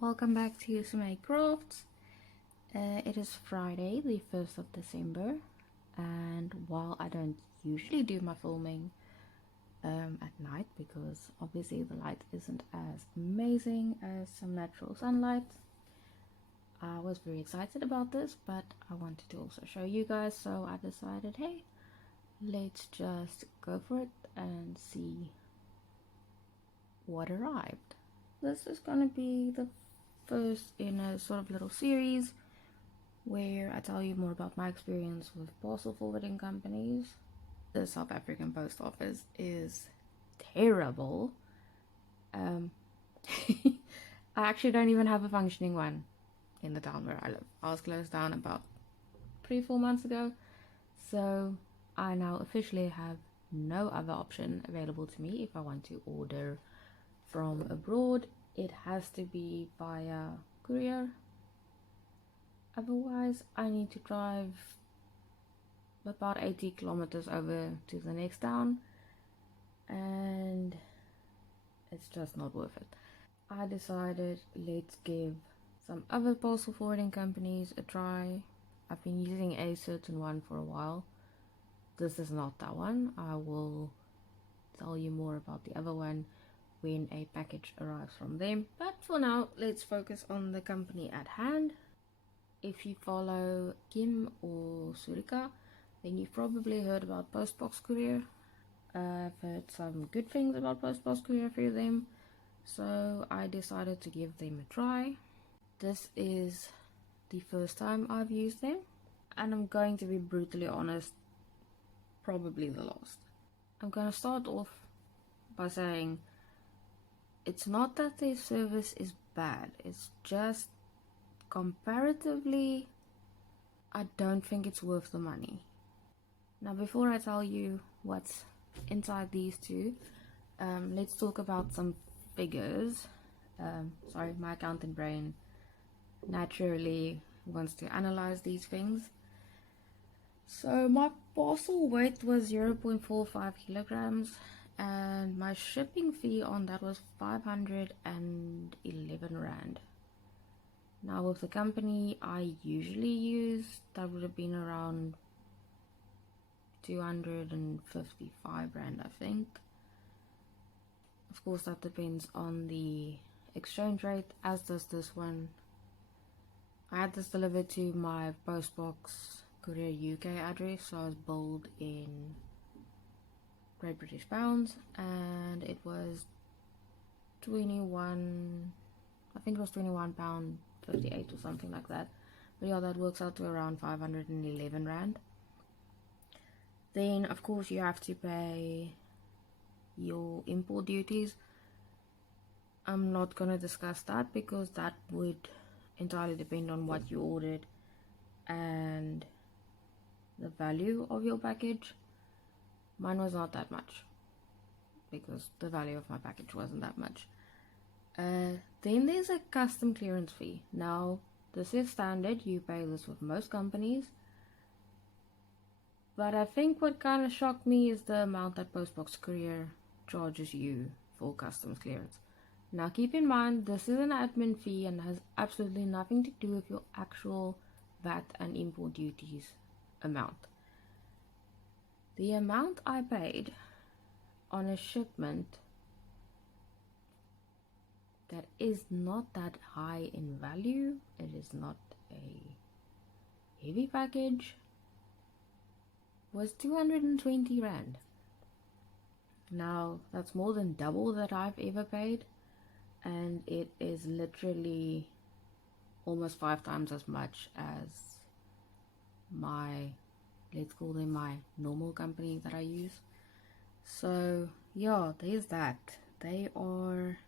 Welcome back to somé.craftz. It is Friday, the 1st of December, and while I don't usually do my filming at night because obviously the light isn't as amazing as some natural sunlight, I was very excited about this, but I wanted to also show you guys, so I decided, hey, let's just go for it and see what arrived. This is gonna be the first in a sort of little series where I tell you more about my experience with parcel forwarding companies. The South African post office is terrible. I actually don't even have a functioning one in the town where I live. I was closed down about 3-4 months ago, so I now officially have no other option available to me if I want to order from abroad. It has to be via courier. Otherwise, I need to drive about 80 kilometers over to the next town, and it's just not worth it. I decided let's give some other parcel forwarding companies a try. I've been using a certain one for a while. This is not that one. I will tell you more about the other one when a package arrives from them, but for now let's focus on the company at hand. If you follow Kim or Surika, then you've probably heard about Postbox Courier. I've heard some good things about Postbox Courier through them, so I decided to give them a try. This is the first time I've used them, and I'm going to be brutally honest, probably the last. I'm going to start off by saying it's not that their service is bad, it's just comparatively I don't think it's worth the money. Now before I tell you what's inside these two, let's talk about some figures. Sorry, my accountant brain naturally wants to analyze these things. So my parcel weight was 0.45 kilograms and my shipping fee on that was 511 rand. Now with the company I usually use, that would have been around 255 rand, I think. Of course that depends on the exchange rate, as does this one. I had this delivered to my Postbox Courier UK address, so I was billed in Great British Pounds, and it was 21, I think it was £21.58 or something like that. But yeah, that works out to around 511 rand. Then of course you have to pay your import duties. I'm not going to discuss that because that would entirely depend on what you ordered and the value of your package. Mine was not that much because the value of my package wasn't that much. Then there's a custom clearance fee. Now this is standard, you pay this with most companies, but I think what kind of shocked me is the amount that Postbox Courier charges you for customs clearance. Now keep in mind, this is an admin fee and has absolutely nothing to do with your actual VAT and import duties amount. The amount I paid on a shipment that is not that high in value, it is not a heavy package, was 220 rand. Now that's more than double that I've ever paid, and it is literally almost 5 times as much as my, let's call them my normal company that I use. So yeah, there's that. They are,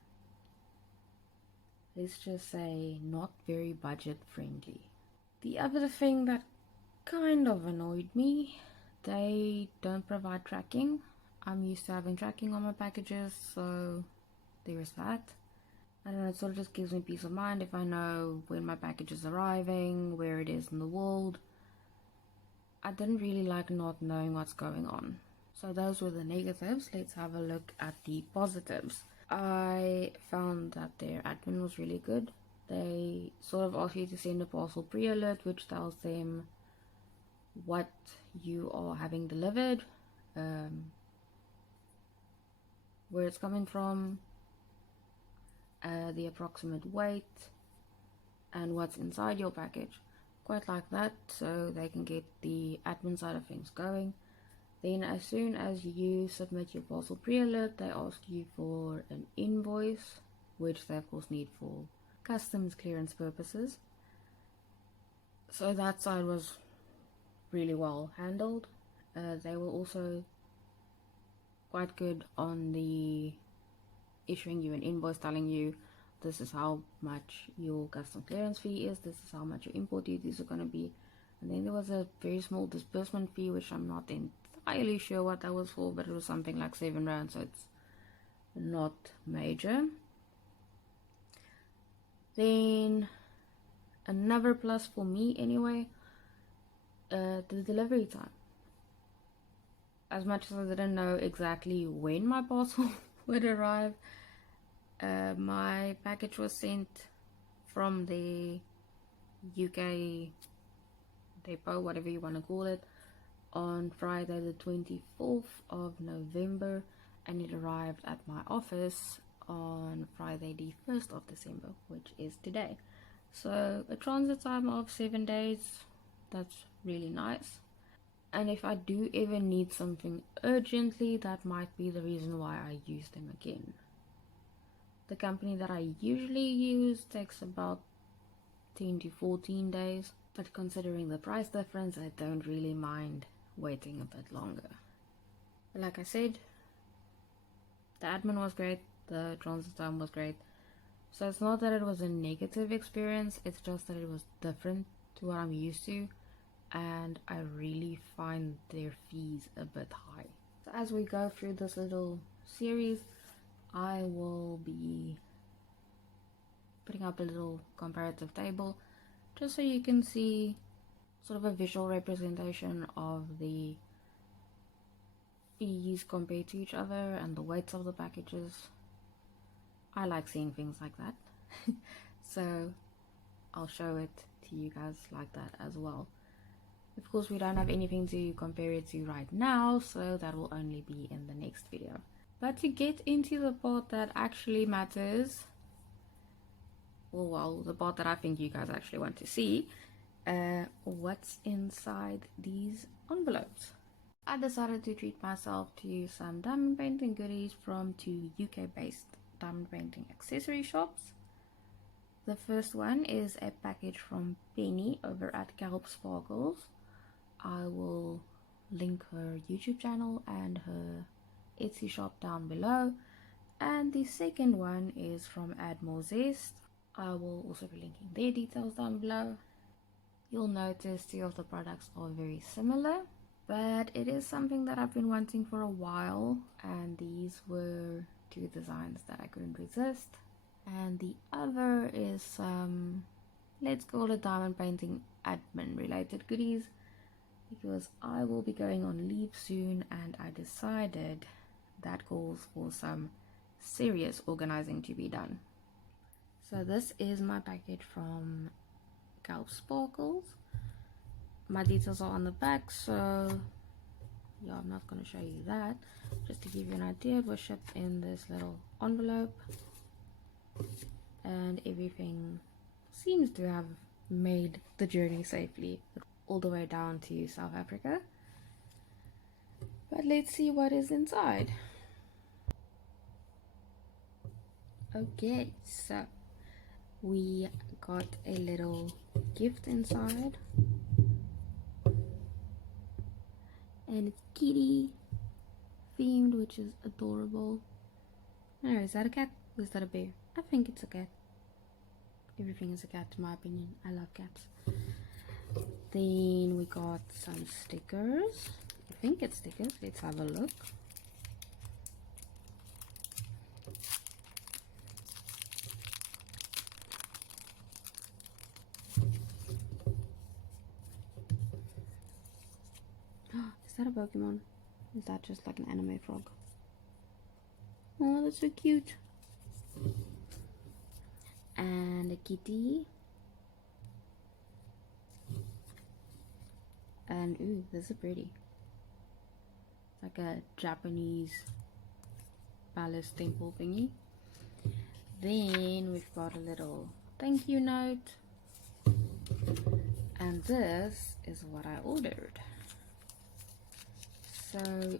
let's just say, not very budget friendly. The other thing that kind of annoyed me, they don't provide tracking. I'm used to having tracking on my packages, so there's that. I don't know, it sort of just gives me peace of mind if I know when my package is arriving, where it is in the world. I didn't really like not knowing what's going on. So those were the negatives. Let's have a look at the positives. I found that their admin was really good. they sort of ask you to send a parcel pre-alert, which tells them what you are having delivered, where it's coming from, the approximate weight, and what's inside your package. Quite like that, so they can get the admin side of things going. Then as soon as you submit your parcel pre-alert, they ask you for an invoice, which they of course need for customs clearance purposes. So that side was really well handled. They were also quite good on the issuing you an invoice telling you this is how much your custom clearance fee is, this is how much your import duties are going to be. And then there was a very small disbursement fee, which I'm not entirely sure what that was for, but it was something like 7 rand, so it's not major. Then another plus for me anyway, the delivery time. As much as I didn't know exactly when my parcel would arrive, my package was sent from the UK depot, whatever you want to call it, on Friday the 24th of November, and it arrived at my office on Friday the 1st of December, which is today. So a transit time of 7 days, that's really nice. And if I do ever need something urgently, that might be the reason why I use them again. The company that I usually use takes about 10 to 14 days, but considering the price difference, I don't really mind waiting a bit longer. But like I said, the admin was great, the transit time was great. So it's not that it was a negative experience, it's just that it was different to what I'm used to, and I really find their fees a bit high. So as we go through this little series, I will be putting up a little comparative table just so you can see sort of a visual representation of the fees compared to each other and the weights of the packages. I like seeing things like that. So I'll show it to you guys like that as well. Of course, we don't have anything to compare it to right now, so that will only be in the next video. But to get into the part that actually matters, well, the part that I think you guys actually want to see, what's inside these envelopes. I decided to treat myself to some diamond painting goodies from 2 UK-based diamond painting accessory shops. The first one is a package from Penny over at KALBS Sparkles. I will link her YouTube channel and her Etsy shop down below. And the second one is from Add More Zest. I will also be linking their details down below. You'll notice 2 of the products are very similar, but it is something that I've been wanting for a while, and these were 2 designs that I couldn't resist. And the other is some, let's call it diamond painting admin related goodies, because I will be going on leave soon and I decided that calls for some serious organizing to be done. So this is my package from KALBS Sparkles. My details are on the back, so yeah, I'm not going to show you that. Just to give you an idea, it was shipped in this little envelope, and everything seems to have made the journey safely all the way down to South Africa. But let's see what is inside. Okay, so we got a little gift inside, and it's kitty themed, which is adorable. I don't know, is that a cat or is that a bear? I think it's a cat. Everything is a cat in my opinion. I love cats. Then we got some stickers. I think it's stickers. Let's have a look. Is that a Pokemon? Is that just like an anime frog? Oh, that's so cute. and a kitty. And ooh, this is pretty. Like a Japanese palace temple thingy. Then we've got a little thank you note. And this is what I ordered. So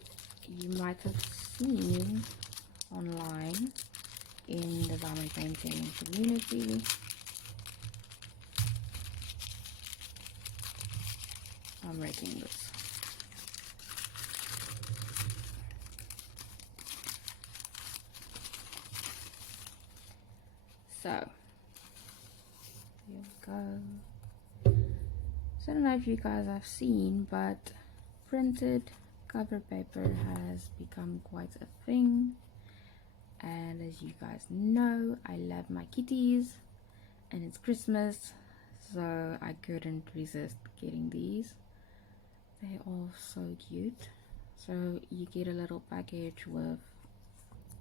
you might have seen online in the diamond painting community. I'm raking this. So here we go. So I don't know if you guys have seen, but printed cover paper has become quite a thing. And as you guys know, I love my kitties and it's Christmas, so I couldn't resist getting these. They are so cute. So you get a little package with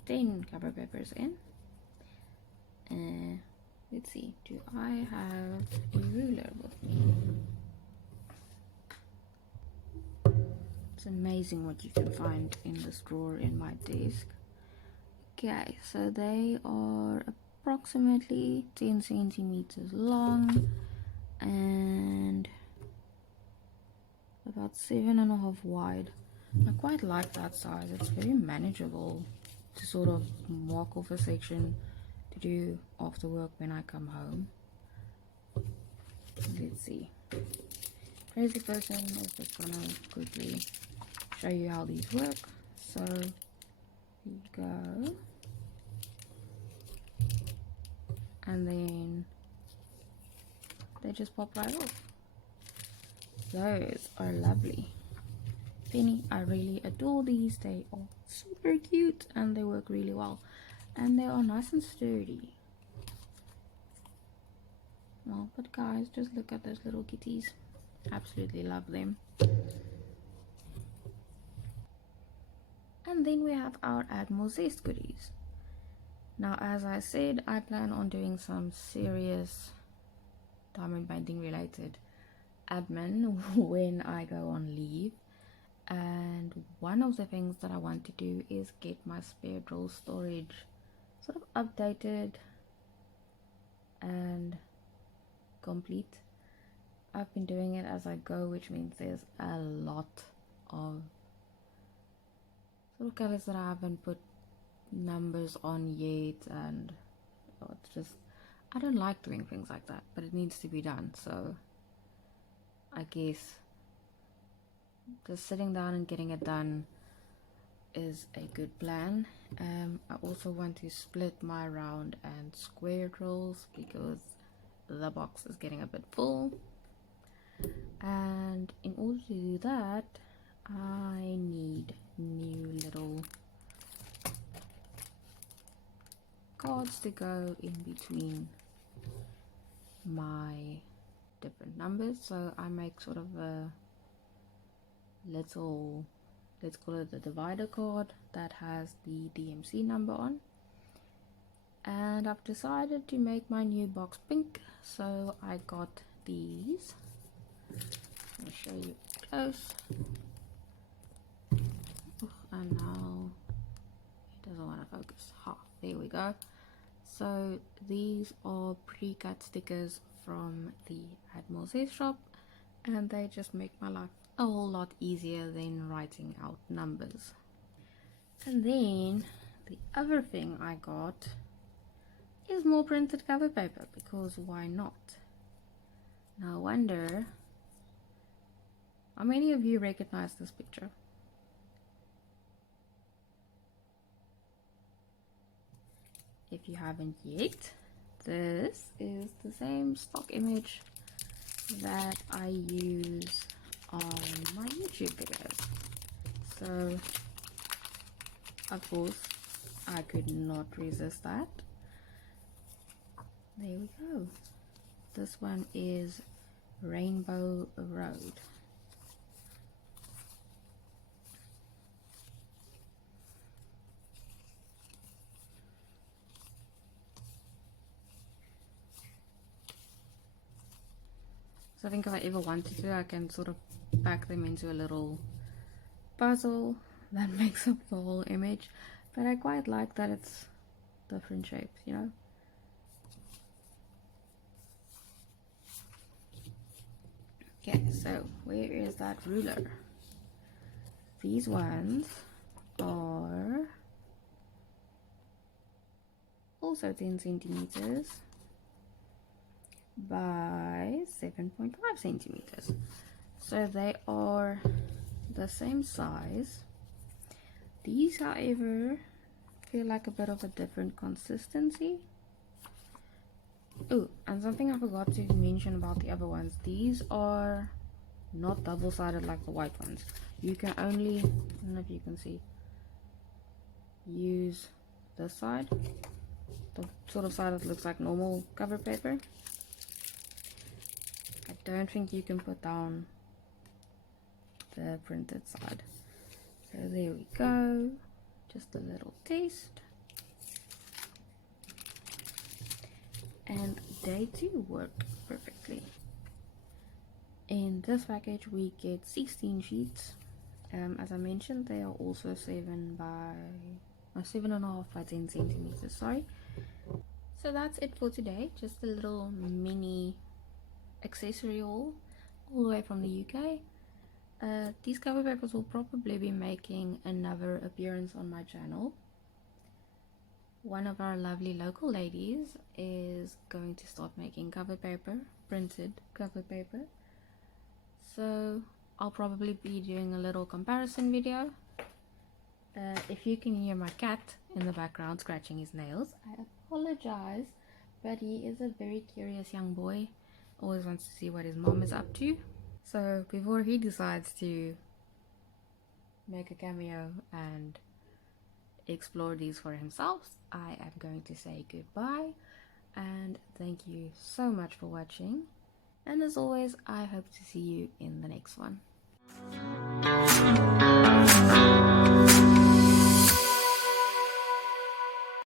10 cover papers in. Let's see, do I have a ruler with me? It's amazing what you can find in this drawer in my desk. Okay, so they are approximately 10 centimeters long and about 7.5 wide. I quite like that size. It's very manageable to sort of mark off a section to do after work when I come home. Let's see. Crazy person is just gonna quickly show you how these work. So here you go. And then they just pop right off. Those are lovely. Penny, I really adore these. They are super cute and they work really well. And they are nice and sturdy. Well, but guys, just look at those little kitties. Absolutely love them. And then we have our Add More Zest goodies. Now, as I said, I plan on doing some serious diamond painting related admin when I go on leave. And one of the things that I want to do is get my spare drill storage sort of updated and complete. I've been doing it as I go, which means there's a lot of sort of colors that I haven't put numbers on yet, and it's just, I don't like doing things like that, but it needs to be done. So I guess just sitting down and getting it done is a good plan. I also want to split my round and square drills because the box is getting a bit full, and in order to do that I need new little cards to go in between my different numbers. So I make sort of a little, let's call it the divider card that has the DMC number on. And I've decided to make my new box pink, so I got these. I'll show you close. And now it doesn't want to focus. There we go. So these are pre-cut stickers from the Add More Zest shop, and they just make my life a whole lot easier than writing out numbers. And then the other thing I got is more printed cover paper, because why not? Now I wonder how many of you recognize this picture? If you haven't yet, this is the same stock image that I use on my YouTube videos. So of course I could not resist that. There we go. This one is Rainbow Road. So I think if I ever wanted to, I can sort of pack them into a little puzzle that makes up the whole image. But I quite like that it's different shapes, you know. Okay, so where is that ruler? These ones are also 10 centimeters by 7.5 centimeters. So they are the same size. These, however, feel like a bit of a different consistency. Oh, and something I forgot to mention about the other ones. These are not double-sided like the white ones. You can only, I don't know if you can see, use this side, the sort of side that looks like normal cover paper. I don't think you can put down the printed side. So there we go, just a little taste. And they do work perfectly. In this package we get 16 sheets. As I mentioned, they are also 7.5 by 10 centimeters, sorry. So that's it for today, just a little mini accessory haul all the way from the UK. These cover papers will probably be making another appearance on my channel. One of our lovely local ladies is going to start making cover paper, printed cover paper. So I'll probably be doing a little comparison video. If you can hear my cat in the background scratching his nails, I apologize, but he is a very curious young boy, always wants to see what his mom is up to. So before he decides to make a cameo and explore these for himself, I am going to say goodbye and thank you so much for watching, and as always I hope to see you in the next one.